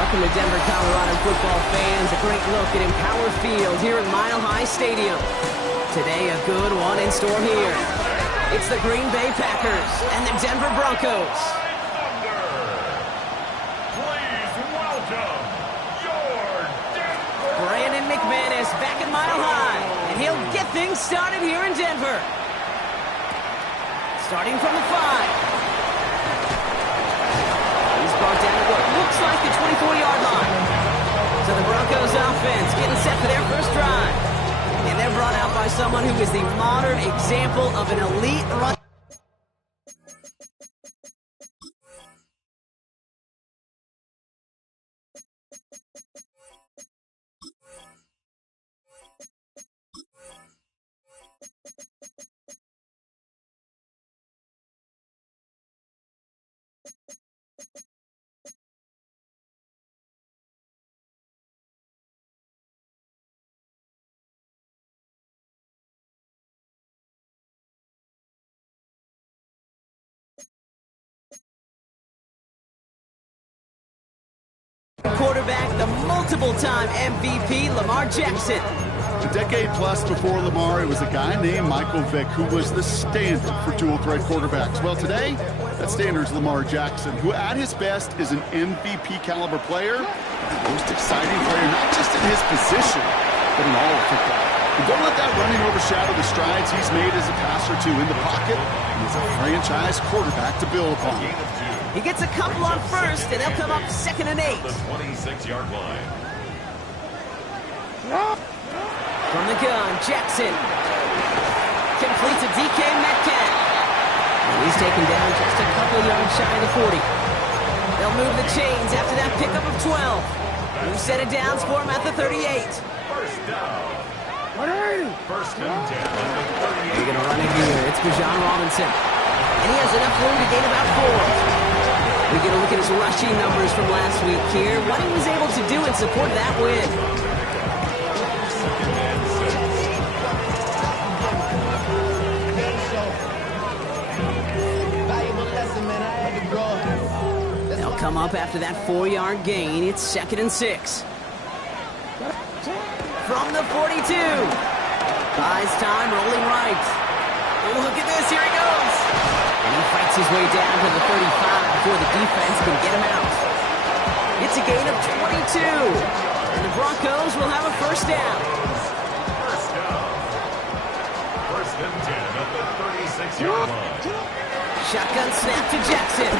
Welcome to Denver, Colorado football fans. A great look at Empower Field here at Mile High Stadium. Today, a good one in store here. It's the Green Bay Packers and the Denver Broncos. Please welcome your Denver. Brandon McManus back at Mile High, and he'll get things started here in Denver. Starting from the 5. Brought down to what looks like the 24-yard line. So the Broncos offense getting set for their first drive. And they're brought out by someone who is the modern example of an elite run. Quarterback, the multiple-time MVP, Lamar Jackson. A decade plus before Lamar, it was a guy named Michael Vick who was the standard for dual-threat quarterbacks. Well, today, that standard is Lamar Jackson, who at his best is an MVP-caliber player, the most exciting player, not just in his position, but in all of football. And don't let that running overshadow the strides he's made as a passer, too, in the pocket. He's a franchise quarterback to build upon. He gets a couple on first, and they'll come up 2nd and 8. The 26-yard line. From the gun, Jackson completes a DK Metcalf. And he's taken down just a couple of yards shy of the 40. They'll move the chains after that pickup of 12. New set of downs for him at the 38. First down. First and 10 on the 38. They're going to run it here. It's Bijan Robinson. And he has enough room to gain about 4. We get a look at his rushing numbers from last week here. What he was able to do in support of that win. They'll come up after that 4-yard gain. It's 2nd and 6. From the 42. Buys time, rolling right. Oh, look at this. Here he goes. And he fights his way down to the 35 before the defense can get him out. It's a gain of 22. And the Broncos will have a first down. First down. First and 10 at the 36-yard line. Shotgun snap to Jackson.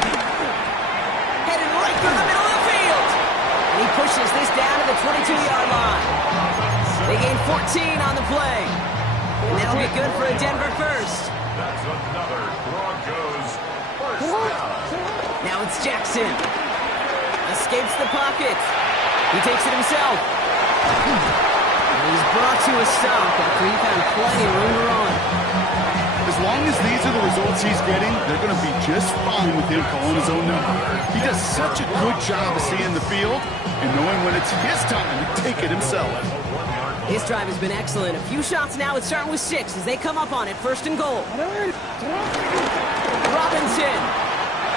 Headed right through the middle of the field. And he pushes this down to the 22-yard line. They gain 14 on the play. And that'll be good for a Denver first. That's another Broncos first down. Now it's Jackson. Escapes the pocket. He takes it himself. And he's brought to a stop after he found plenty of room to run. As long as these are the results he's getting, they're going to be just fine with him calling his own number. He does such a good job of seeing the field and knowing when it's his time to take it himself. His drive has been excellent. A few shots now. It's starting with 6 as they come up on it. 1st and goal. Robinson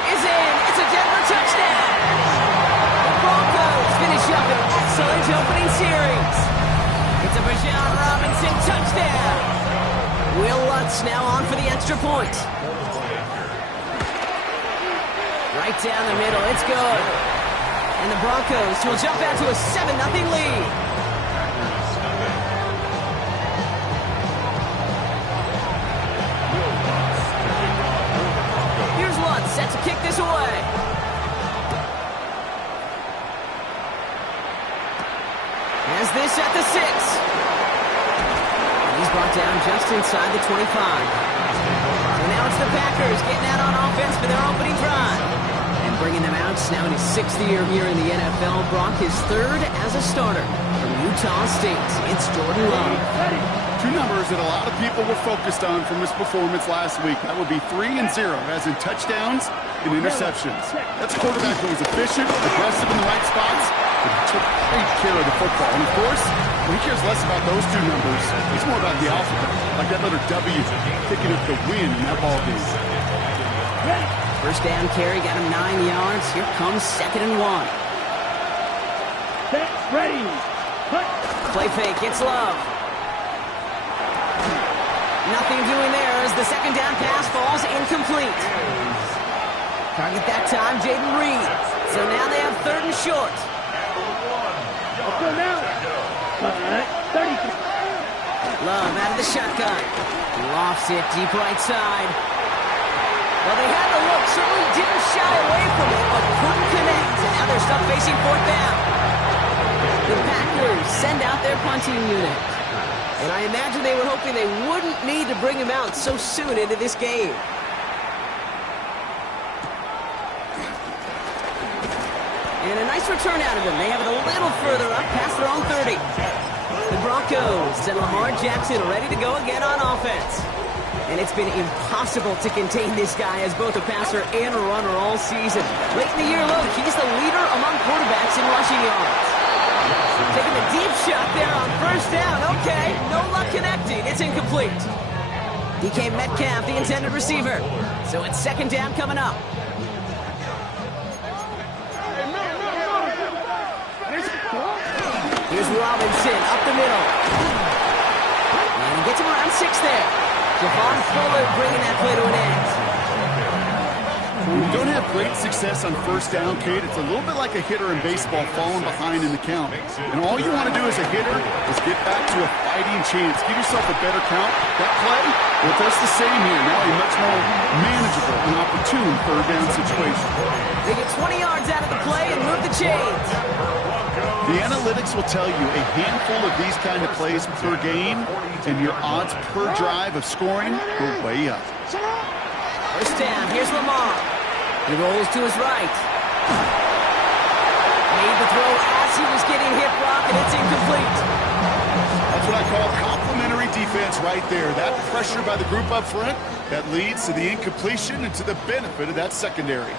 is in. It's a Denver touchdown. The Broncos finish up an excellent opening series. It's a Bijan Robinson touchdown. Will Lutz now on for the extra point. Right down the middle. It's good. And the Broncos will jump out to a 7-0 lead. Set to kick this away. Has this at the 6. And he's brought down just inside the 25. So now it's the Packers getting out on offense for their opening drive. And bringing them out now in his 6th year here in the NFL. Brock, his 3rd as a starter from Utah State. It's Jordan Love. Two numbers that a lot of people were focused on from his performance last week. That would be 3 and 0, as in touchdowns and interceptions. That's a quarterback who was efficient, aggressive in the right spots, but he took great care of the football. And of course, he cares less about those two numbers. It's more about the alphabet, like that letter W, picking up the win in that ball game. First down carry, got him 9 yards. Here comes 2nd and 1. Set, ready. Play fake, it's Love. Nothing doing there as the second down pass falls incomplete. Target that time, Jaden Reed. So now they have 3rd and short. Let's go now. 30. Love out of the shotgun. Lofts it deep right side. Well, they had the look, certainly didn't shy away from it, but couldn't connect. And now they're stuck facing 4th down. The Packers send out their punting unit. And I imagine they were hoping they wouldn't need to bring him out so soon into this game. And a nice return out of him. They have it a little further up past their own 30. The Broncos and Lamar Jackson ready to go again on offense. And it's been impossible to contain this guy as both a passer and a runner all season. Late in the year, look, he's the leader among quarterbacks in rushing yards. Taking a deep shot there on 1st down. Okay, no luck connecting. It's incomplete. DK Metcalf, the intended receiver. So it's 2nd down coming up. Here's Robinson up the middle. And he gets him around 6 there. Javon Fuller bringing that play to an end. When you don't have great success on 1st down, Kate, it's a little bit like a hitter in baseball falling behind in the count. And all you want to do as a hitter is get back to a fighting chance. Give yourself a better count. That play, well, that's the same here. Now a much more manageable and opportune 3rd down situation. They get 20 yards out of the play and move the chains. The analytics will tell you a handful of these kind of plays per game, and your odds per drive of scoring go way up. 1st down, here's Lamar. He rolls to his right. Made the throw as he was getting hit, Brock, and it's incomplete. That's what I call complimentary defense right there. That pressure by the group up front, that leads to the incompletion and to the benefit of that secondary.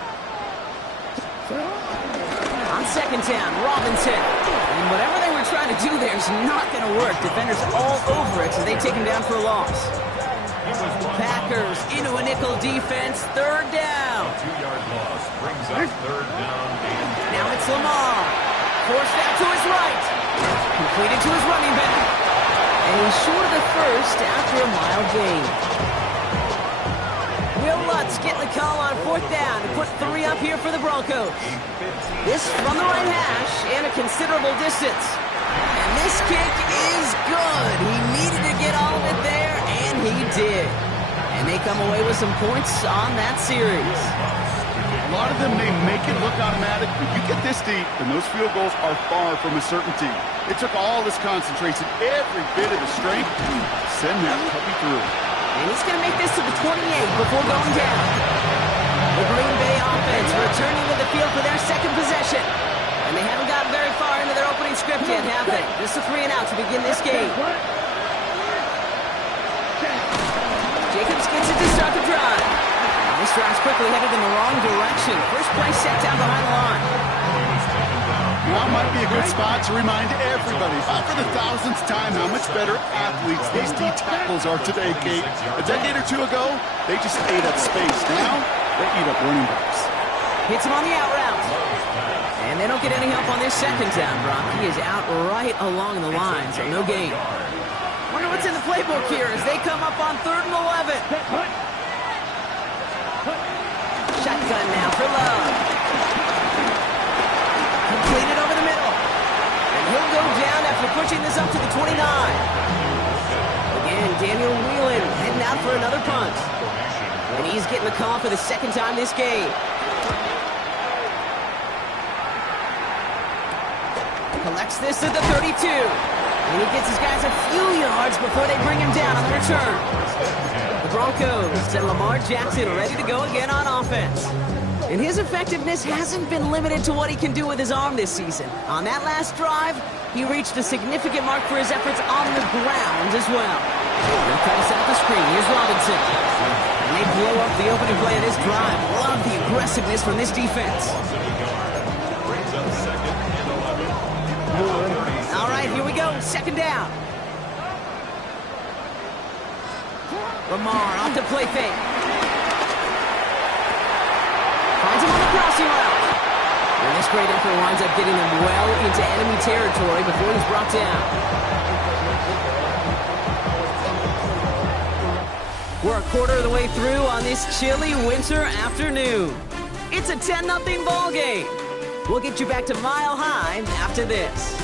On 2nd down, Robinson. And whatever they were trying to do there is not going to work. Defenders all over it, so they take him down for a loss. Packers into a nickel defense, 3rd down. 2-yard loss brings up 3rd down. Now it's Lamar. Forced out to his right. Completed to his running back. And he's short of the 1st after a mild gain. Will Lutz getting the call on 4th down to put 3 up here for the Broncos. This from the right hash and a considerable distance. And this kick is good. He needed to get all of it there, and he did. And they come away with some points on that series. A lot of them may make it look automatic, but you get this deep, and those field goals are far from a certainty. It took all this concentration, every bit of the strength, to send that puppy through. And he's going to make this to the 28 before going down. The Green Bay offense returning to the field for their 2nd possession. And they haven't gotten very far into their opening script yet, have they? Just a 3 and out to begin this game. Jacobs gets it to start the drive. This drive's quickly headed in the wrong direction. First play set down behind the line. Now might be a good spot to remind everybody, for the 1000th time, how much better athletes these D tackles are today, Kate. A decade or 2 ago, they just ate up space. Now, they eat up running backs. Hits him on the out route. And they don't get any help on this 2nd down, Brock. He is out right along the line, so no gain. Wonder what's in the playbook here as they come up on 3rd and 11. Shotgun now for Love. Completed over the middle. And he'll go down after pushing this up to the 29. Again, Daniel Whelan heading out for another punt. And he's getting the call for the 2nd time this game. Collects this at the 32. And he gets his guys a few yards before they bring him down on the return. The Broncos and Lamar Jackson ready to go again on offense. And his effectiveness hasn't been limited to what he can do with his arm this season. On that last drive, He reached a significant mark for his efforts on the ground as well. They'll try to set up the screen. Here's Robinson. And they blow up the opening play of this drive. Love the aggressiveness from this defense. All right, here we go. Second down. Lamar off the play fake. Finds him on the crossing route. And this great effort winds up getting them well into enemy territory before he's brought down. We're a quarter of the way through on this chilly winter afternoon. It's a 10-0 ball game. We'll get you back to Mile High after this.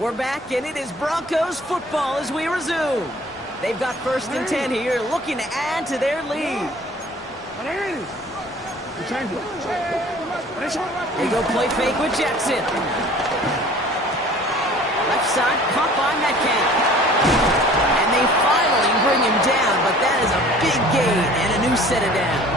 We're back, and it is Broncos football as we resume. They've got 1st and 10 here, looking to add to their lead. They go play fake with Jackson. Left side, caught by Metcalf. And they finally bring him down, but that is a big gain and a new set of downs.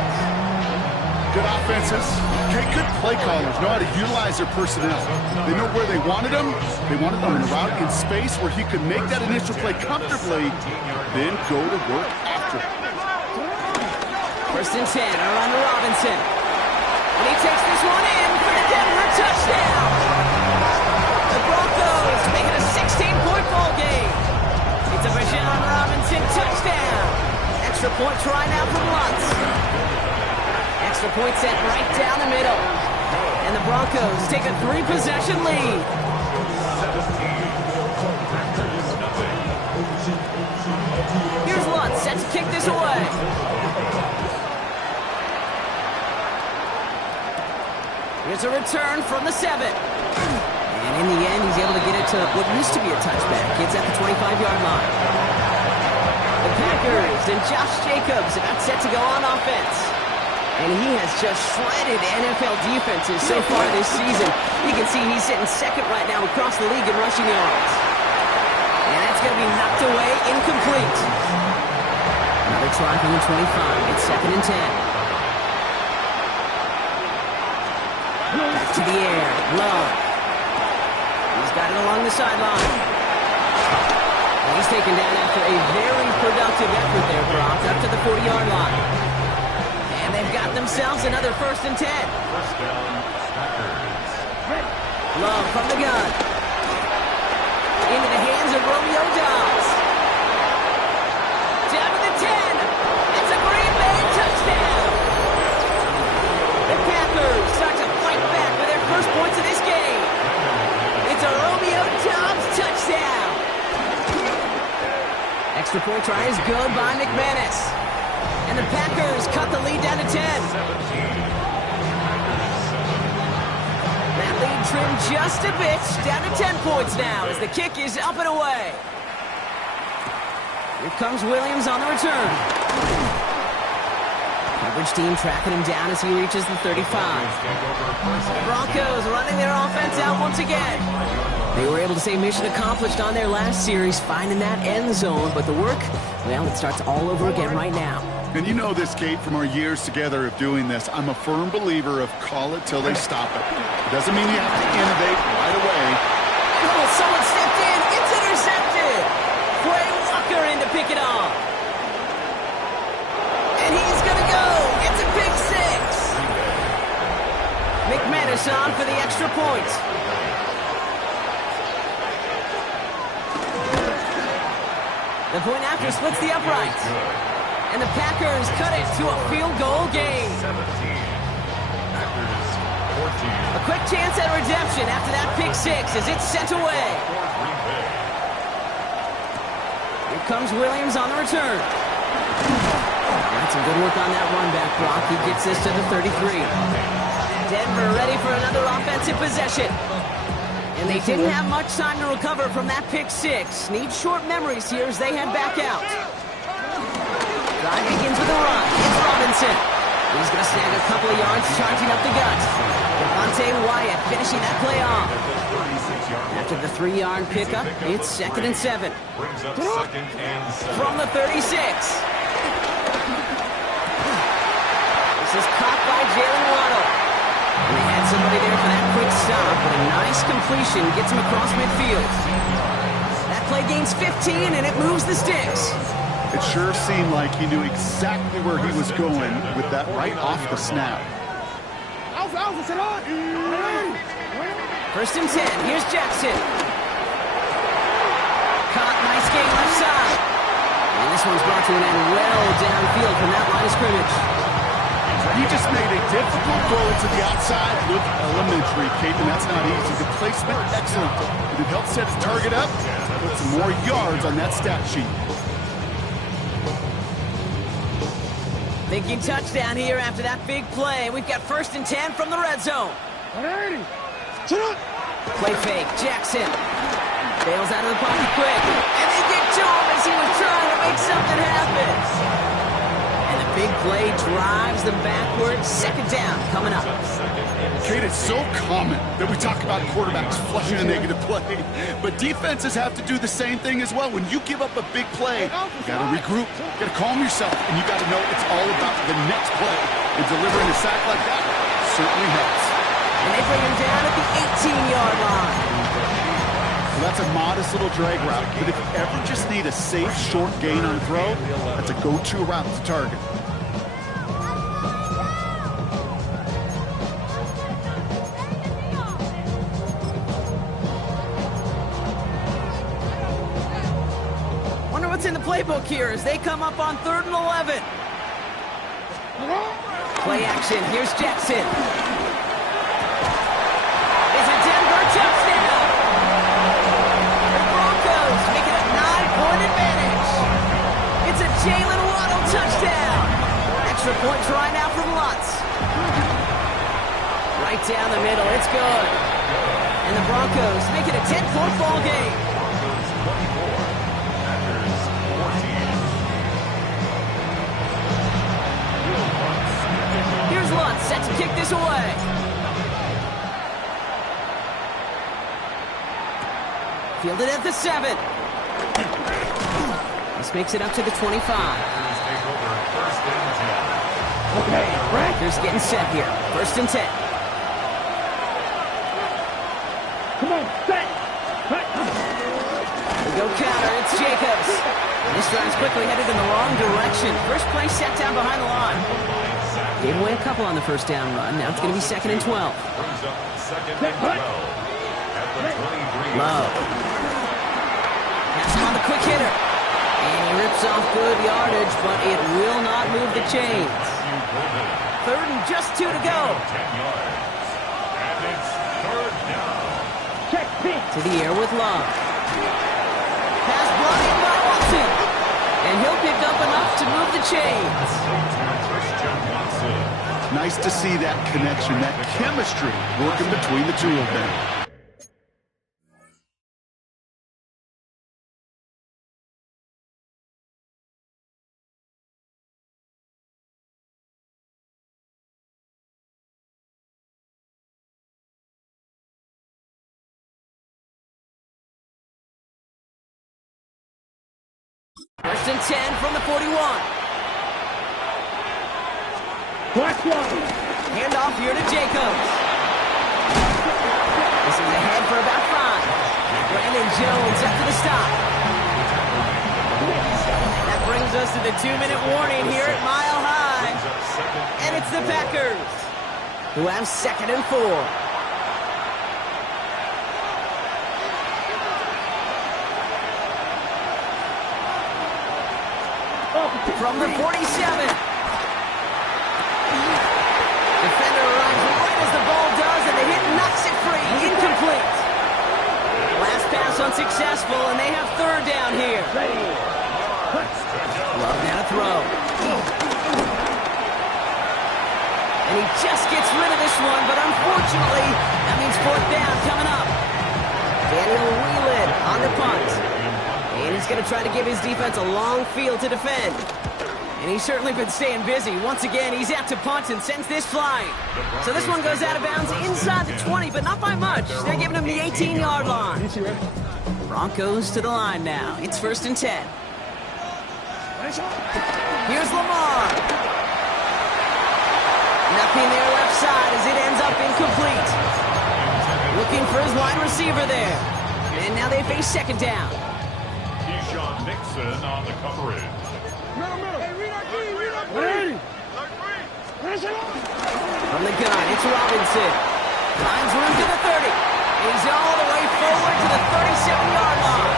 Good offenses. Okay, good play callers know how to utilize their personnel. They know where they wanted him. They wanted him in a route in space where he could make that initial play comfortably, then go to work after. 1st and 10, around to Robinson. And he takes this one in for the Denver touchdown. The Broncos make it a 16-point ball game. It's a Bijan Robinson touchdown. Extra point try now from Lutz. Extra point set right down the middle. And the Broncos take a 3-possession lead. Here's Lutz set to kick this away. Here's a return from the 7. And in the end, he's able to get it to what used to be a touchback. It's at the 25-yard line. The Packers and Josh Jacobs about set to go on offense. And he has just shredded NFL defenses so far this season. You can see he's sitting second right now across the league in rushing yards. And that's going to be knocked away, incomplete. Another try from the 25. It's 2nd and 10. Back to the air. Love. He's got it along the sideline. And he's taken down after a very productive effort there, Brock, up to the 40-yard line. And they've got themselves another 1st and 10. First down, Packers. Love from the gun. Into the hands of Romeo Dobbs. Down to the 10. It's a Green Bay touchdown. The Packers start to fight back with their first points of this game. It's a Romeo Dobbs touchdown. Extra point try is good by McManus. And the Packers cut the lead down to 10. That lead trimmed just a bit, down to 10 points now as the kick is up and away. Here comes Williams on the return. Coverage team tracking him down as he reaches the 35. The Broncos running their offense out once again. They were able to say mission accomplished on their last series, finding that end zone, but the work, well, it starts all over again right now. And you know this, Kate, from our years together of doing this. I'm a firm believer of call it till they stop it. It doesn't mean you have to innovate right away. Oh, someone stepped in. It's intercepted. Quay Walker in to pick it off. And he's going to go. It's a pick 6. McManus on for the extra point. The point after splits the uprights. And the Packers cut it to a field goal game. 17. Packers 14. A quick chance at redemption after that pick 6 as it's sent away. Here comes Williams on the return. That's some good work on that run back, Brock. He gets this to the 33. Denver ready for another offensive possession. And they didn't have much time to recover from that pick 6. Need short memories here as they head back out. Drive begins with a run. It's Robinson. He's going to snag a couple of yards charging up the gut. Wyatt finishing that play off. After the 3-yard pickup, it's 2nd and 7. Brings up 2nd and 7. From the 36. This is caught by Jalen Waddle. And they had somebody there for that quick stop, but a nice completion gets him across midfield. That play gains 15, and it moves the sticks. It sure seemed like he knew exactly where he was going with that right off the snap. 1st and 10. Here's Jackson. Caught, nice game left side. And this one's brought to an end well downfield from that line of scrimmage. He just made a difficult throw to the outside. Look elementary, Kate, and that's not easy. The placement, excellent. But it helped set his target up, put some more yards on that stat sheet. Thinking touchdown here after that big play. We've got 1st and 10 from the red zone. Play fake, Jackson. Bails out of the pocket quick. And they get to him as he was trying to make something happen. And the big play drives them backwards. 2nd down coming up. Kate, it's so common that we talk about quarterbacks flushing a negative play, but defenses have to do the same thing as well. When you give up a big play, you got to regroup, you got to calm yourself, and you got to know it's all about the next play. And delivering a sack like that certainly helps. And they bring him down at the 18-yard line. Well, that's a modest little drag route, but if you ever just need a safe, short gain on a throw, that's a go-to route to target. In the playbook here as they come up on 3rd and 11. Play action. Here's Jackson. It's a Denver touchdown. The Broncos make it a 9-point advantage. It's a Jalen Waddle touchdown. Extra point try now from Lutz. Right down the middle. It's good. And the Broncos make it a 10-point ball game. Lutz set to kick this away. Fielded at the 7. This makes it up to the 25. Okay, Raptors getting set here. 1st and 10. come on, set. We go counter. It's Jacobs. This drive's quickly headed in the wrong direction. First play set down behind the line. Gave away a couple on the 1st down run. Now it's going to be 2nd and 12. Brings up 2nd and 12 at the 23. Love. Pass him on the quick hitter. And he rips off good yardage, but it will not move the chains. 3rd and just 2 to go. 10 yards. And it's 3rd down. Check pitch. To the air with Love. Pass blocked in by Watson. And he'll pick up enough to move the chains. Nice to see that connection, that chemistry working between the two of them. First and 10 from the 41. Watch one. Hand off here to Jacobs. This is ahead for about 5. Brandon Jones after the stop. That brings us to the 2-minute warning here at Mile High. And it's the Packers, who have 2nd and 4. From the 47. Defender arrives right as the ball does, and the hit knocks it free. Incomplete. Last pass unsuccessful, and they have 3rd down here. Love now to throw. And he just gets rid of this one, but unfortunately, that means 4th down coming up. Daniel Whelan on the punt. And he's going to try to give his defense a long field to defend. And he's certainly been staying busy. Once again, he's out to punt and sends this flying. So this one goes out of bounds inside the 20, but not by much. They're giving him the 18-yard line. Broncos to the line now. It's 1st and 10. Here's Lamar. Nothing there left side as it ends up incomplete. Looking for his wide receiver there. And now they face 2nd down. Keyshawn Nixon on the coverage. From the gun, it's Robinson. Finds room to the 30. And he's all the way forward to the 37-yard line.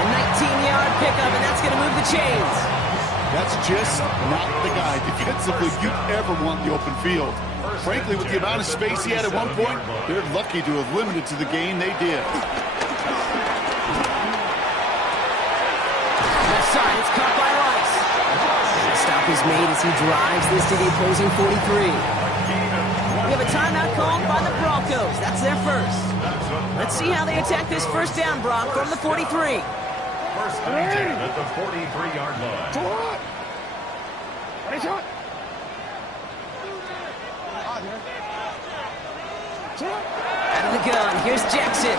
A 19-yard pickup, and that's going to move the chains. That's just not the guy defensively you'd ever want the open field. Frankly, with the amount of space he had at one point, they're lucky to have limited to the game they did. Left side, it's caught by Rice. And the stop is made as he drives this to the opposing 43. We have a timeout called by the Broncos. That's their first. Let's see how they attack this 1st down, Brock, from the 43. 1st and 10 at the 43-yard line. Out of the gun, here's Jackson.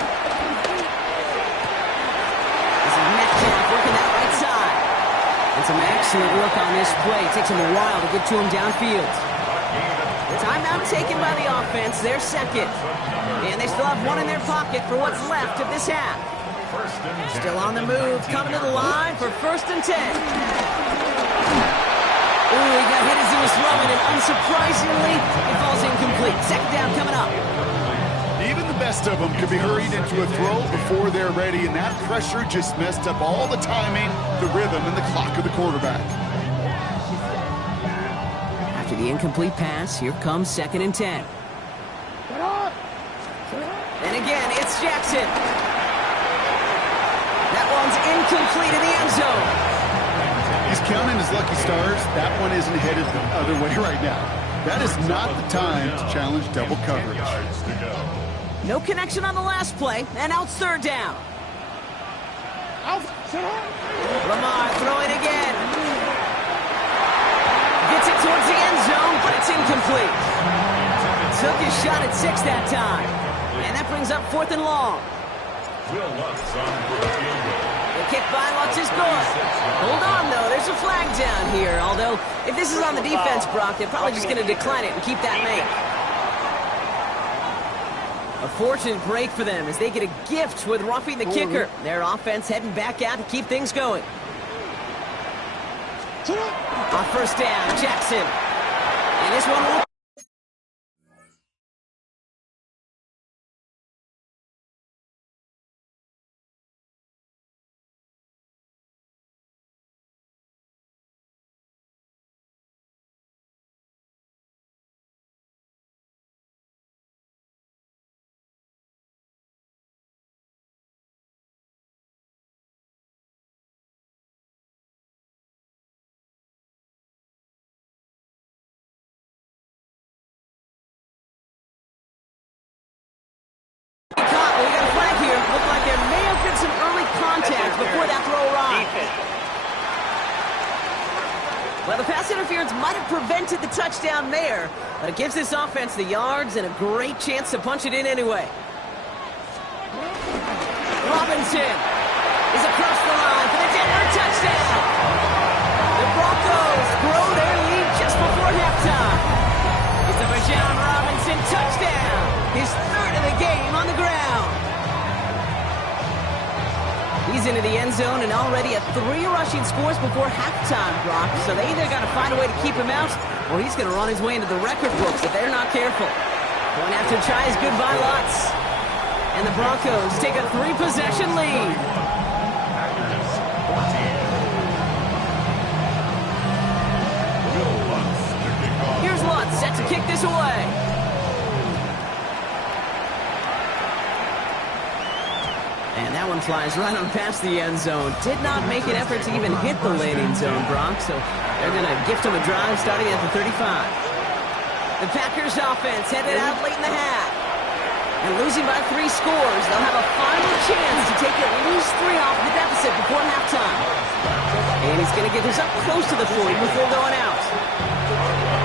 This is Metcalf working that right side. And some excellent work on this play. It takes him a while to get to him downfield. Timeout taken by the offense, their 2nd. And they still have one in their pocket for what's left of this half. Still on the move, coming to the line for 1st and 10. Ooh, he got hit as he was throwing, and unsurprisingly, it falls incomplete. 2nd down coming up. Even the best of them can be hurried into a throw before they're ready, and that pressure just messed up all the timing, the rhythm, and the clock of the quarterback. After the incomplete pass, here comes 2nd and 10. And again, it's Jackson. That one's incomplete in the end zone. He's counting his lucky stars. That one isn't headed the other way right now. That is not the time to challenge double coverage. No connection on the last play, and now it's 3rd down. Lamar throwing again. Gets it towards the end zone, but it's incomplete. Took his shot at 6 that time. And that brings up 4th and long. The kick by Lutz is good. Hold on, though. There's a flag down here. Although, if this is on the defense, Brock, they're probably just going to decline it and keep that make. A fortunate break for them as they get a gift with roughing the kicker. Their offense heading back out to keep things going. On 1st down, Jackson. And this one will... Well, the pass interference might have prevented the touchdown there, but it gives this offense the yards and a great chance to punch it in anyway. Robinson is across the line for the Denver touchdown. The Broncos grow their lead just before halftime. It's a Bijan Robinson touchdown, his 3rd of the game on the ground. He's into the end zone and already at 3 rushing scores before halftime, Brock. So they either got to find a way to keep him out, or he's going to run his way into the record books if they're not careful. Going after try is good by Lutz. And the Broncos take a 3-possession lead. Here's Lutz set to kick this away. And that one flies right on past the end zone. Did not make an effort to even hit the landing zone, Brock. So they're going to gift him a drive starting at the 35. The Packers offense headed out late in the half. And losing by 3 scores, they'll have a final chance to take at least 3 off the deficit before halftime. And he's going to get this up close to the 40 before going out.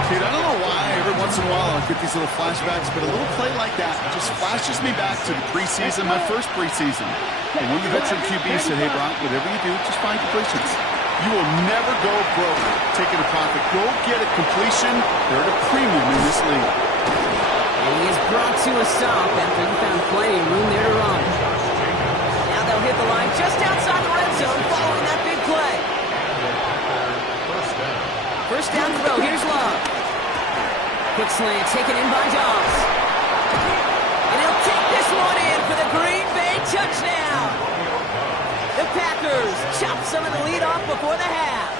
Dude, I don't know why every once in a while I get these little flashbacks, but a little play like that just flashes me back to the preseason, my first preseason. And one of the veteran QBs said, hey, Brock, whatever you do, just find completions. You will never go broke taking a profit. Go get a completion. They're at a premium in this league. And he is brought to a stop after he found plenty of room there to run. Now they'll hit the line just outside the red zone following that big play. First down throw. Here's Love. Quick slant taken in by Dobbs. And he'll take this one in for the Green Bay touchdown. The Packers chop some of the lead off before the half.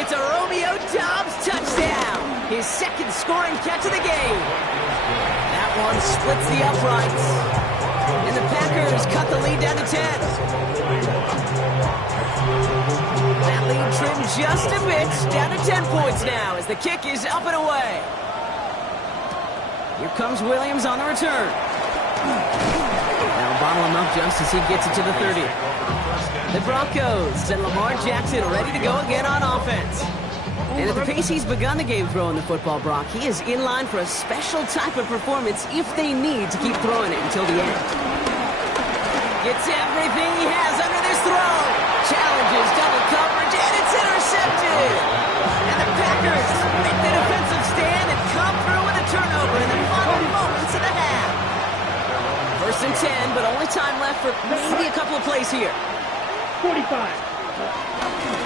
It's a Romeo Dobbs touchdown. His second scoring catch of the game. That one splits the uprights. And the Packers cut the lead down to 10. That lead trimmed just a bit, down to 10 points now as the kick is up and away. Here comes Williams on the return. That'll bottle him up just as he gets it to the 30. The Broncos and Lamar Jackson ready to go again on offense. And at the pace he's begun the game throwing the football, Brock, he is in line for a special type of performance if they need to keep throwing it until the end. Gets everything he has under this throw. Challenges double coverage, and it's intercepted. And the Packers make the defensive stand and come through with a turnover in the final moments of the half. First and 10, but only time left for maybe a couple of plays here. 45.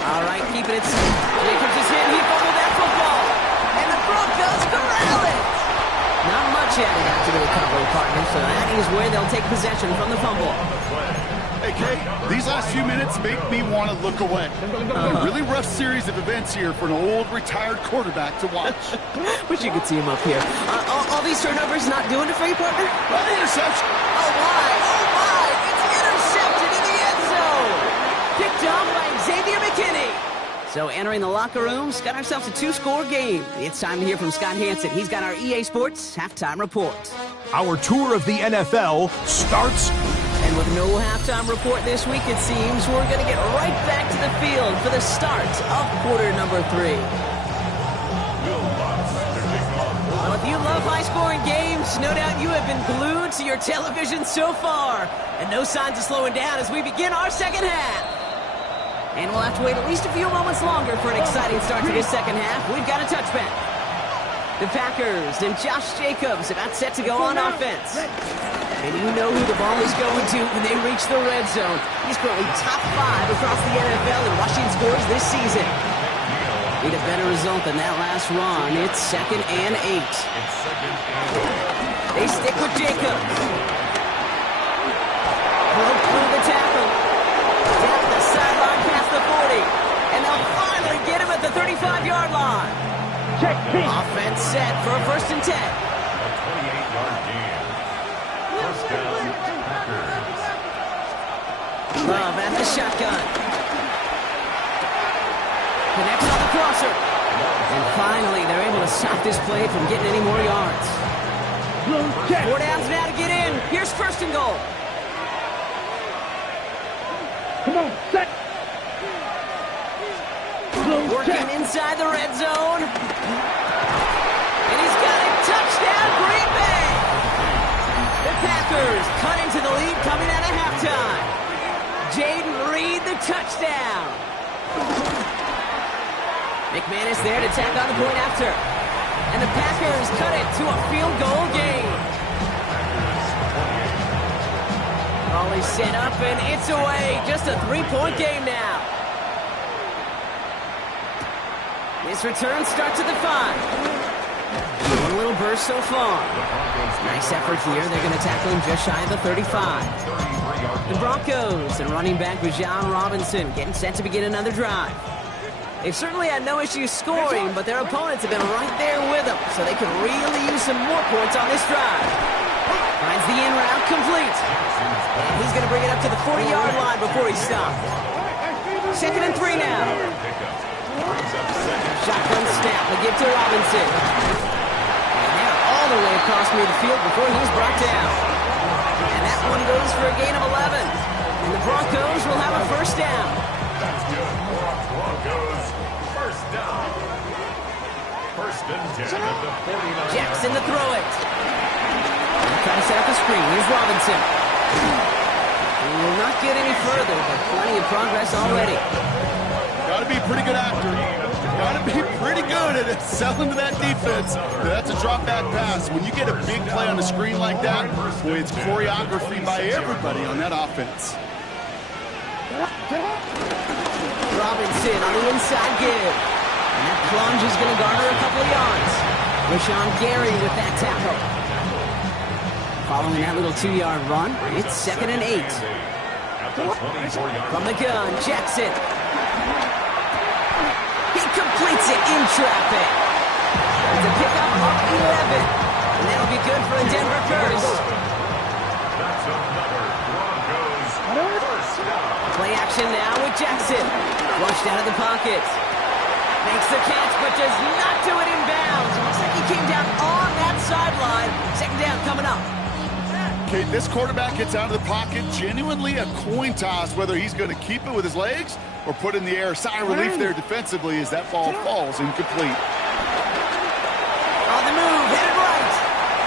All right, keeping it. Jacobs is in. He fumbled that football. And the Broncos corral it. Not much added after the recovery, partner, so that is where they'll take possession from the fumble. Hey, Kate, these last few minutes make me want to look away. A really rough series of events here for an old retired quarterback to watch. Wish you could see him up here. All these turnovers not doing it for you, partner? Interception. Oh, my. It's intercepted in the end zone. Picked off by Xavier McKinney. So entering the locker room, got ourselves a 2-score game. It's time to hear from Scott Hansen. He's got our EA Sports halftime report. Our tour of the NFL starts. And with no halftime report this week, it seems, we're going to get right back to the field for the start of quarter number 3. Well, if you love high-scoring games, no doubt you have been glued to your television so far. And no signs of slowing down as we begin our second half. And we'll have to wait at least a few moments longer for an exciting start to this second half. We've got a touchback. The Packers and Josh Jacobs about set to go on offense. And you know who the ball is going to when they reach the red zone. He's currently top 5 across the NFL in rushing scores this season. Need a better result than that last run. It's 2nd and 8. They stick with Jacobs. Broke through the tackle. Down the sideline past the 40. And they'll finally get him at the 35-yard line. Check P. Offense set for a 1st and 10. 28-yard gain. First down, Packers. Love at the shotgun. Connects on the crosser. And finally, they're able to stop this play from getting any more yards. Blue check. 4 downs now to get in. Here's 1st and goal. Come on, set. Blue Working check. inside the red zone. And he's got a touchdown, Green Bay. The Packers cut into the lead coming out of halftime. Jaden Reed, the touchdown. McManus there to tack on the point after. And the Packers cut it to a field goal game. Ball is set up and it's away. Just a 3-point game now. This return starts at the 5. One little burst so far. Nice effort here. They're going to tackle him just shy of the 35. The Broncos and running back Bijan Robinson getting set to begin another drive. They've certainly had no issues scoring, but their opponents have been right there with them, so they could really use some more points on this drive. Finds the in route complete. And he's going to bring it up to the 40-yard line before he stopped. 2nd and 3 now. Shotgun snap, a give to Robinson. And they're all the way across midfield before he's brought down. And that one goes for a gain of 11. And the Broncos will have a 1st down. That's good for a Broncos first down. First and 10 at the 49. Jackson to throw it. Trying to set up a screen. Here's Robinson. He will not get any further, but plenty of progress already. Got to be a pretty good actor. Got to be pretty good at selling to that defense. That's a drop back pass. When you get a big play on a screen like that, boy, it's choreography by everybody on that offense. Robinson on the inside give. And that plunge is going to garner a couple of yards. Rashawn Gary with that tackle. Following that little 2-yard run, it's 2nd and 8. From the gun, Jackson. He completes it in traffic. It's a pickup of 11. And that'll be good for a Denver first. That's another Broncos first down. Play action now with Jackson. Rushed out of the pocket. Makes the catch, but does not do it in bounds. Looks like he came down on that sideline. 2nd down coming up. Okay, this quarterback gets out of the pocket. Genuinely a coin toss whether he's going to keep it with his legs or put it in the air. Sigh of relief there defensively as that ball falls incomplete. On the move, headed right.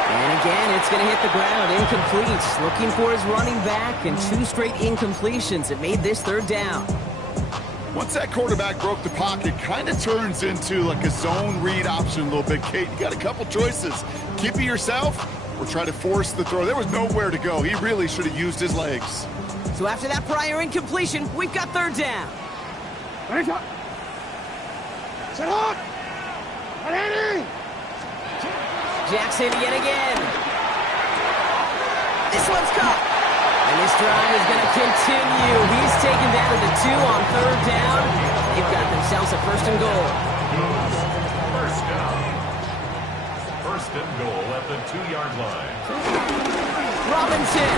And again, it's going to hit the ground, incomplete. Looking for his running back, and 2 straight incompletions. It made this 3rd down. Once that quarterback broke the pocket, kind of turns into like a zone read option a little bit. Kate, you got a couple choices. Keep it yourself or try to force the throw. There was nowhere to go. He really should have used his legs. So after that prior incompletion, we've got 3rd down. Jackson yet again. This one's caught. And this drive is going to continue. He's taken that to the 2 on 3rd down. They've got themselves a 1st and goal. First down. 1st and goal at the 2-yard line. Robinson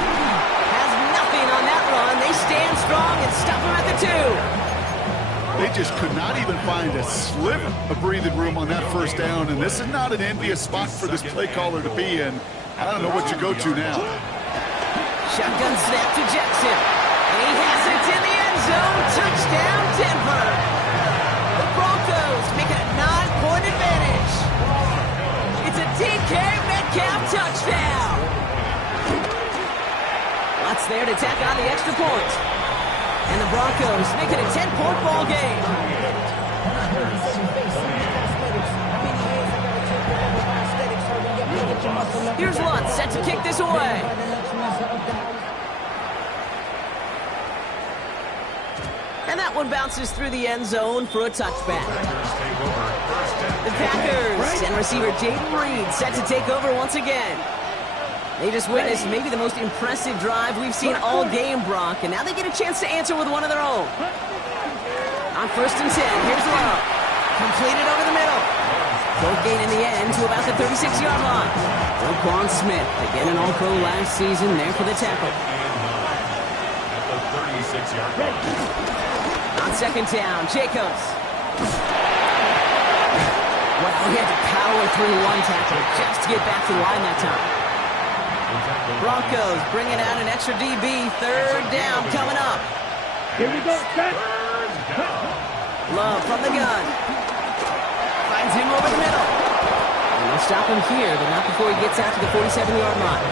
has nothing on that run. They stand strong and stop him at the 2. They just could not even find a sliver of breathing room on that 1st down, and this is not an envious spot for this play caller to be in. I don't know what you go to now. Shotgun snap to Jackson. And he has it in the end zone. Touchdown, Denver. The Broncos make it a 9-point advantage. It's a DK Metcalf touchdown. Lots there to tack on the extra point. And the Broncos make it a 10-point ball game. Here's Lutz set to kick this away. And that one bounces through the end zone for a touchback. The Packers and receiver Jaden Reed set to take over once again. They just witnessed maybe the most impressive drive we've seen all game, Brock, and now they get a chance to answer with one of their own. On 1st and 10, here's Love. Completed over the middle. Both gain in the end to about the 36-yard line. Roquan Smith, again an All-Pro last season, there for the tackle. At the 36-yard line. On 2nd down, Jacobs. Well, he had to power through one tackle just to get back to the line that time. Broncos bringing out an extra DB. 3rd down coming up. Here we go, set. Love from the gun. Finds him over the middle. And they'll stop him here, but not before he gets out to the 47-yard line.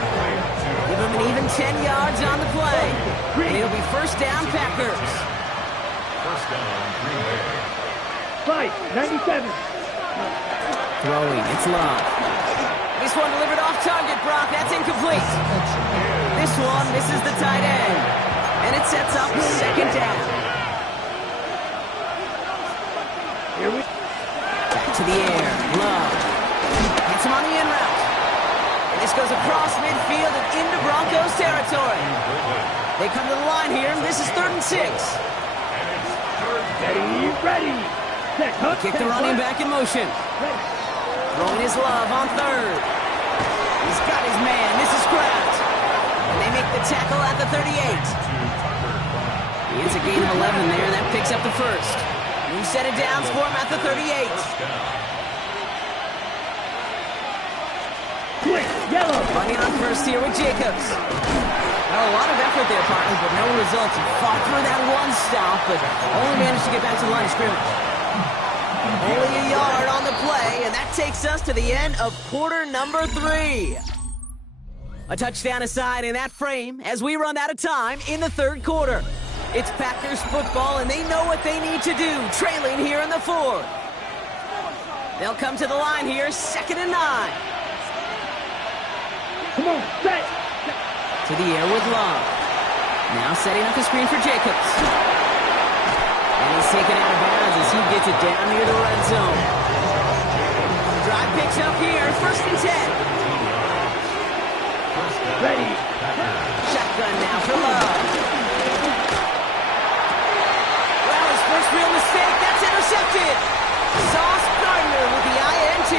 Give him an even 10 yards on the play. And it'll be 1st down, Packers. First down, Green Bay. Fight, 97. Throwing, it's Love. This one delivered off target, Brock. That's incomplete. This one misses the tight end. And it sets up 2nd down. Here we Back to the air. Love. Gets him on the in route. And this goes across midfield and into Broncos territory. They come to the line here, and this is 3rd and 6. ready. Set, Kick the running back in motion. Throwing his Love on 3rd. He's got his man. This is Kraft. And they make the tackle at the 38. It's a gain of 11 there. That picks up the 1st. New set of downs for him at the 38. Quick, yellow. Running on 1st here with Jacobs. Well, a lot of effort there, partner, but no results. He fought through that one stop, but only managed to get back to the line of scrimmage. Only a yard on the play, and that takes us to the end of quarter number 3. A touchdown aside in that frame as we run out of time in the third quarter. It's Packers football, and they know what they need to do, trailing here in the fourth. They'll come to the line here, 2nd and 9. Come on, set. To the air with Love. Now setting up the screen for Jacobs. And he's taken out of bounds as he gets it down near the red zone. The drive picks up here, 1st and 10. Ready. Shotgun now for Love. Well, his first real mistake, that's intercepted. Sauce Gardner with the INT.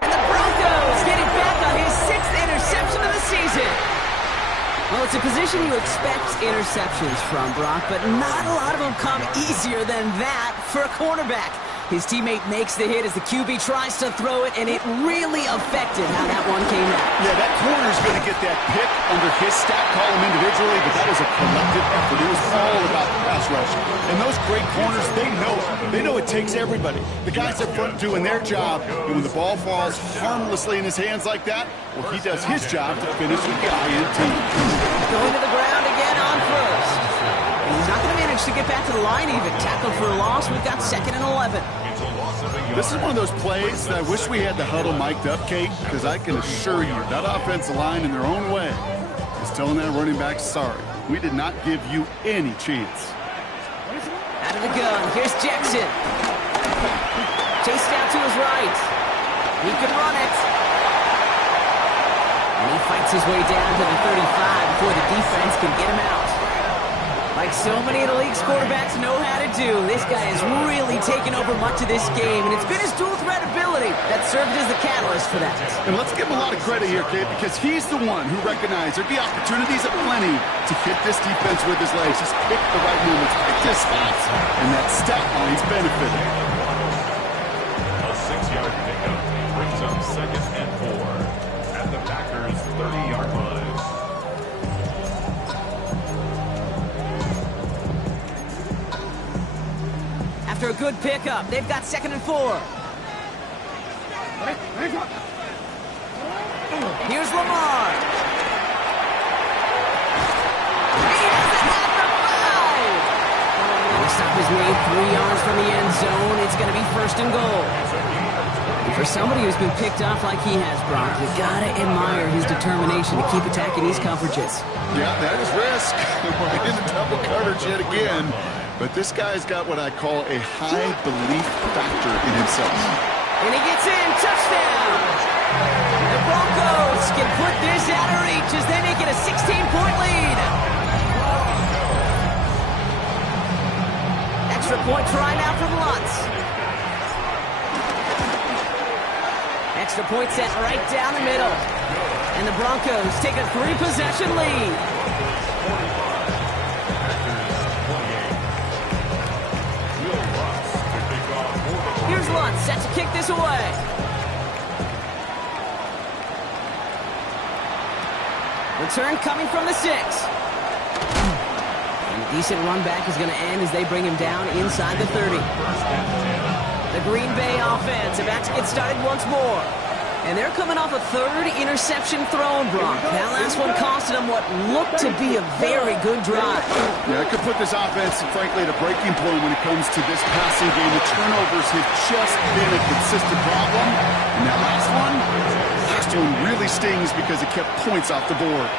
And the Broncos getting back on his 6th interception of the season. Well, it's a position you expect interceptions from, Brock, but not a lot of them come easier than that for a cornerback. His teammate makes the hit as the QB tries to throw it, and it really affected how that one came out. Yeah, that corner's going to get that pick under his stat column individually, but that was a collective effort. It was all about the pass rush. And those great corners, they know it. They know it takes everybody. The guys up front doing their job, and when the ball falls harmlessly in his hands like that, well, he does his job to finish with the INT. Going to the ground again on first. And he's not going to manage to get back to the line even. Tackled for a loss. We've got 2nd and 11. This is one of those plays that I wish we had the huddle mic'd up, Kate, because I can assure you that offensive line in their own way is telling that running back, sorry, we did not give you any chance. Out of the gun, here's Jackson. Chased out to his right. He can run it. And he fights his way down to the 35 before the defense can get him out. Like so many of the league's quarterbacks know how to do, this guy has really taken over much of this game, and it's been his dual threat ability that served as the catalyst for that. And let's give him a lot of credit here, Kate, because he's the one who recognized there'd be opportunities aplenty to hit this defense with his legs. Just pick the right moments, pick his spots, and that stat line's benefited. A 6-yard pickup brings up 2nd and 4 at the Packers' 30-yard line. After a good pickup, they've got 2nd and 4. Here's Lamar. He has it at the 5. And the stop is made 3 yards from the end zone. It's going to be 1st and goal. And for somebody who's been picked off like he has, Brock, you got to admire his determination to keep attacking these coverages. Yeah, that is risk. We're in the double coverage yet again. But this guy's got what I call a high belief factor in himself. And he gets in, touchdown! The Broncos can put this out of reach as they make it a 16-point lead. Extra point try now from Lutz. Extra point set right down the middle. And the Broncos take a 3-possession lead. Lunt set to kick this away. Return coming from the 6. And a decent run back is going to end as they bring him down inside the 30. The Green Bay offense about to get started once more. And they're coming off a 3rd interception thrown, Brock. That last one costed them what looked to be a very good drive. Yeah, it could put this offense, frankly, at a breaking point when it comes to this passing game. The turnovers have just been a consistent problem. And that last one really stings because it kept points off the board.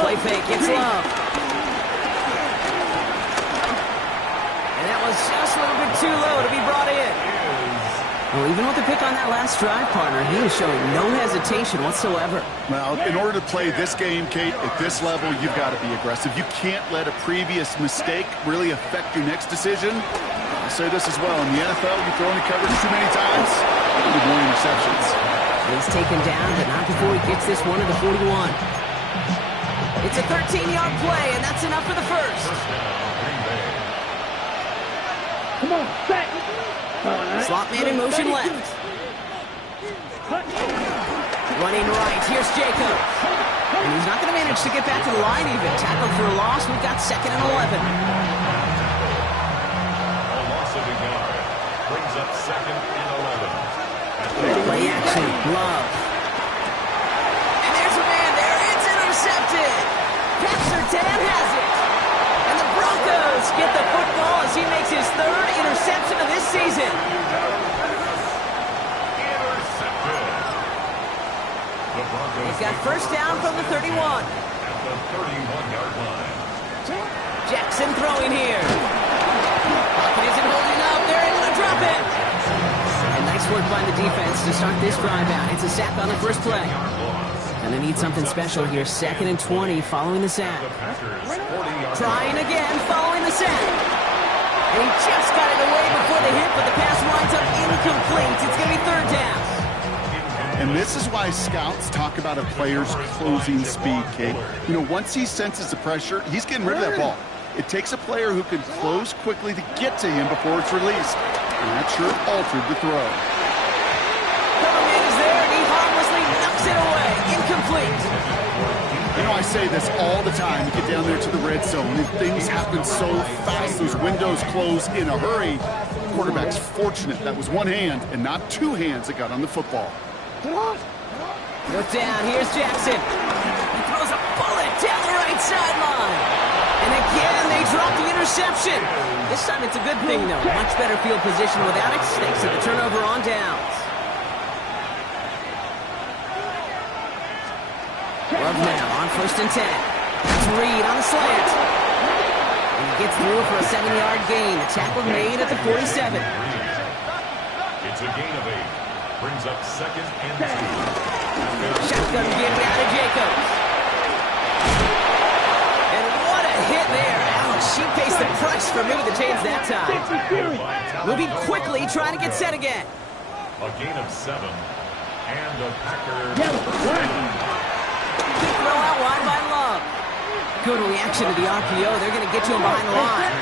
Play fake, it's Love. And that was just a little bit too low to be brought in. Well, even with the pick on that last drive, partner, he is showing no hesitation whatsoever. Well, in order to play this game, Kate, at this level, you've got to be aggressive. You can't let a previous mistake really affect your next decision. I'll say this as well. In the NFL, you throw into coverage too many times, you get more interceptions. He's taken down, but not before he gets this one to the 41. It's a 13-yard play, and that's enough for the first. Come on, set. Slot man in motion left. Running right, here's Jacob. And he's not going to manage to get back to the line even. Tackled for a loss, we've got 2nd and 11. A loss of a yard brings up 2nd and 11. Play action, Love. And there's a man there, it's intercepted. Passer Dan has it. And the Broncos get the football as he makes his 3rd interception of this season. He's got first down from the 31. At the 31-yard line. Jackson throwing here. Pocket isn't holding up. They're able to drop it. And nice work by the defense to start this drive out. It's a sack on the first play. Gonna need something special here. 2nd and 20 following the sack. Trying again following the sack. And he just got it away before the hit, but the pass winds up incomplete. It's going to be 3rd down. And this is why scouts talk about a player's closing speed, Kate. You know, once he senses the pressure, he's getting rid of that ball. It takes a player who can close quickly to get to him before it's released. And that sure altered the throw. Coverman is there, and he harmlessly knocks it away. Incomplete. You know, I say this all the time. You get down there to the red zone, and things happen so fast. Those windows close in a hurry. The quarterback's fortunate that was one hand and not 2 hands that got on the football. Look down, here's Jackson. He throws a bullet down the right sideline. And again, they drop the interception. This time it's a good thing, though. Much better field position without it. Thanks to the turnover on downs. Love now on 1st and 10. That's Reed on the slant. And he gets through for a 7-yard gain. The tackle made at the 47. It's a gain of 8. Brings up 2nd and 2. Shotgun give out of Jacobs. And what a hit there. Ouch, she faced the press from moving the chains that time. Moving quickly, trying to get set again. A gain of 7. And the Packers. Good throw out wide by Love. Good reaction to the RPO. They're going to get to him behind the line.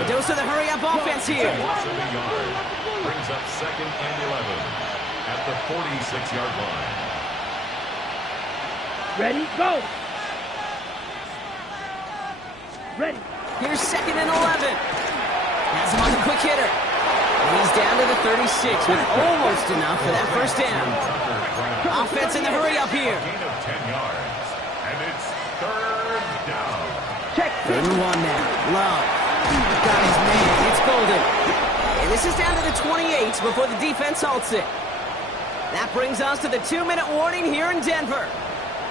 A dose of the hurry-up offense here. Brings up 2nd and 11 at the 46-yard line. Ready, go. Ready. Here's 2nd and 11. Has him on the quick hitter. And he's down to the 36 with almost enough for that first down. Offense in the hurry-up here. Gain of 10 yards. And it's 3rd down. Check. 3rd and 1 now. Love. Got his man. It's golden. And this is down to the 28 before the defense halts it. That brings us to the 2-minute warning here in Denver.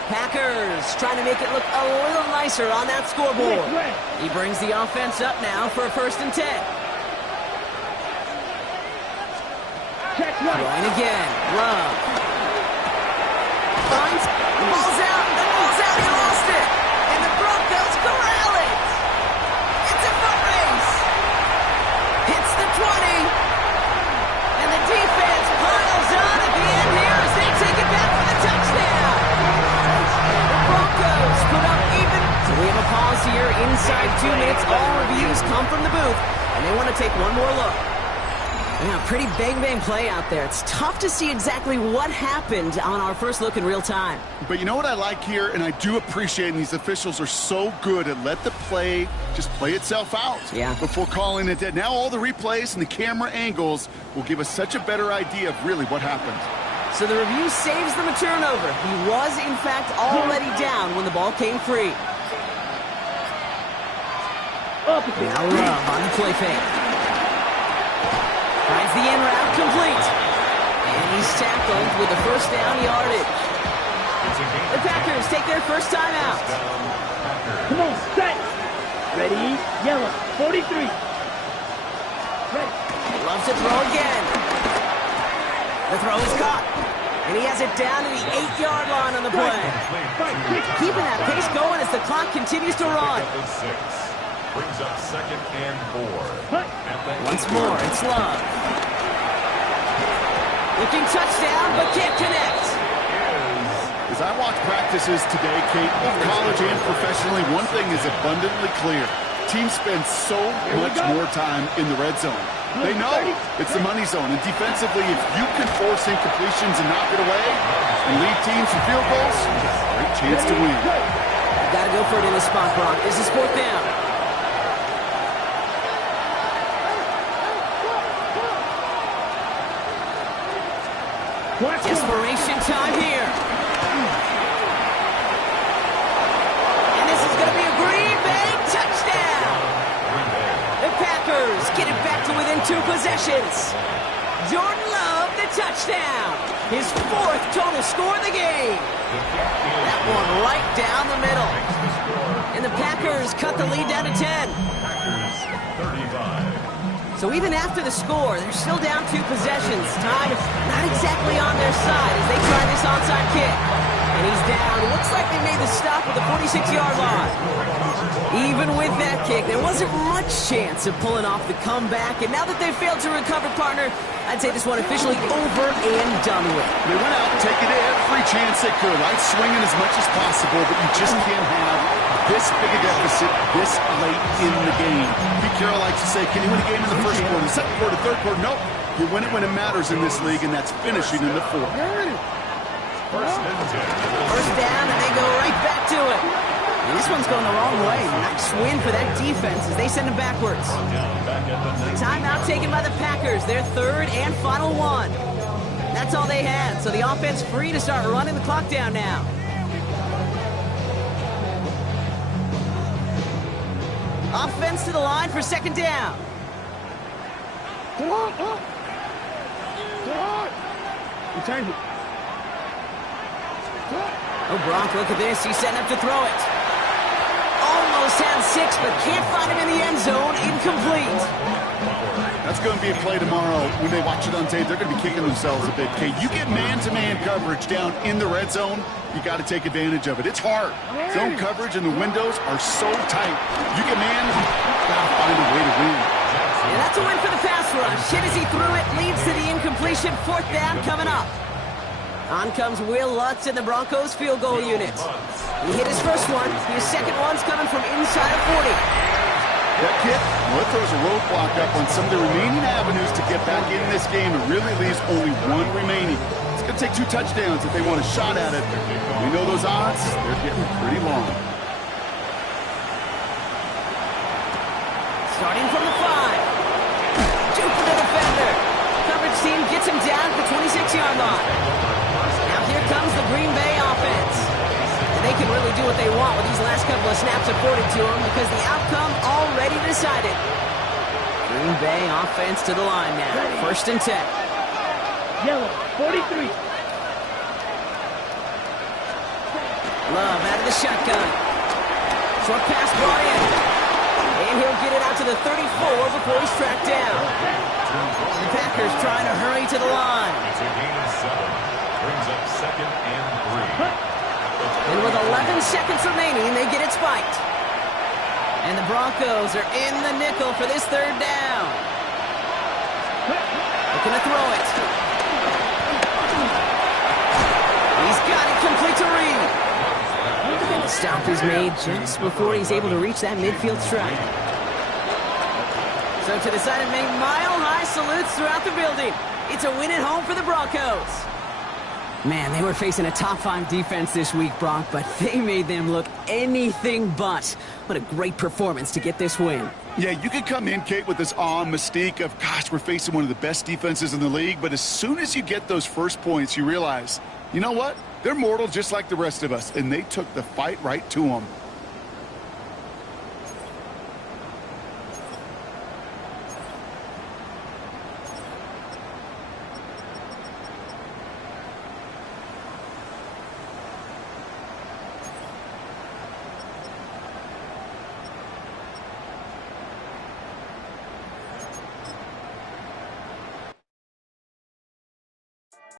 Packers trying to make it look a little nicer on that scoreboard. He brings the offense up now for a 1st and 10. Check right. Throwing again. Love. Finds. The ball's out. The ball's out. He lost it. And the Broncos corral it. It's a foot race. Hits the 20. And the defense piles on at the end here as they take it back for the touchdown. The Broncos put up even. So we have a pause. 2 minutes, all reviews come from the booth, and they want to take one more look. Yeah, pretty bang-bang play out there. It's tough to see exactly what happened on our first look in real time. But you know what I like here, and I do appreciate, and these officials are so good at let the play just play itself out before calling it dead. Now all the replays and the camera angles will give us such a better idea of really what happened. So the review saves them a turnover. He was, in fact, already down when the ball came free. Now Love on the play fake. Finds the in route complete. And he's tackled with the first down yardage. The Packers take their first time out. Come on, set. Ready, yellow, 43. Ready. Loves to throw again. The throw is caught. And he has it down to the 8-yard line on the play. Keeping that pace going as the clock continues to run. Brings up 2nd and 4. Once more, it's Love. Looking touchdown, but can't connect. As I watch practices today, Kate, both college and professionally, one thing is abundantly clear. Teams spend so much more time in the red zone. They know it's the money zone. And defensively, if you can force incompletions and knock it away and lead teams to field goals, great chance to win. Got to go for it in the spot, Brock. This is 4th down. Desperation time here. And this is going to be a Green Bay touchdown. The Packers get it back to within 2 possessions. Jordan Love, the touchdown. His 4th total score of the game. That one right down the middle. And the Packers cut the lead down to 10. So even after the score, they're still down 2 possessions. Time not exactly on their side as they try this onside kick. And he's down. Looks like they made the stop at the 46-yard line. Even with that kick, there wasn't much chance of pulling off the comeback. And now that they've failed to recover, partner, I'd say this one officially over and done with. They went out taking every chance they could, right? Swinging as much as possible, but you just can't have this big a deficit this late in the game. Pete Carroll likes to say, can you win a game in the first quarter, the second quarter, third quarter? Nope. You win it when it matters in this league, and that's finishing in the 4th. First down, and they go right back to it. And this one's going the wrong way. Nice win for that defense as they send it backwards. Timeout taken by the Packers, their 3rd and final one. That's all they had, so the offense free to start running the clock down now. Offense to the line for 2nd down. Return it. Oh, Brock, look at this. He's setting up to throw it. Almost had 6, but can't find him in the end zone. Incomplete. That's going to be a play tomorrow. When they watch it on tape, they're going to be kicking themselves a bit. Kate, you get man-to-man coverage down in the red zone, you got to take advantage of it. It's hard. Zone coverage and the windows are so tight. You get man, got to find a way to win. And that's a win for the pass rush. Hit as he threw it, leads to the incompletion. 4th down coming up. On comes Will Lutz in the Broncos field goal unit. He hit his first one. His second one's coming from inside of 40. That kick, well, it throws a roadblock up on some of the remaining avenues to get back in this game. It really leaves only 1 remaining. It's going to take 2 touchdowns if they want a shot at it. We know those odds, they're getting pretty long. Starting from the 5. Juke to the defender. Coverage team gets him down at the 26-yard line. Now here comes the Green Bay offense. And they can really do what they want with these last couple of snaps afforded to them because the outcome already decided. Green Bay offense to the line now. 1st and 10. Yellow, 43. Love out of the shotgun. Short pass brought in. And he'll get it out to the 34 before he's tracked down. The Packers trying to hurry to the line. It's a gain of 7. Brings up 2nd and 3. And with 11 seconds remaining, they get it spiked. And the Broncos are in the nickel for this 3rd down. Looking to throw it. He's got it complete to Reed. And the stop is made just before he's able to reach that midfield strike. So to the side and make mile-high salutes throughout the building. It's a win at home for the Broncos. Man, they were facing a top-5 defense this week, Bronc, but they made them look anything but. What a great performance to get this win. Yeah, you could come in, Kate, with this awe and mystique of, gosh, we're facing one of the best defenses in the league, but as soon as you get those first points, you realize, you know what? They're mortal just like the rest of us, and they took the fight right to them.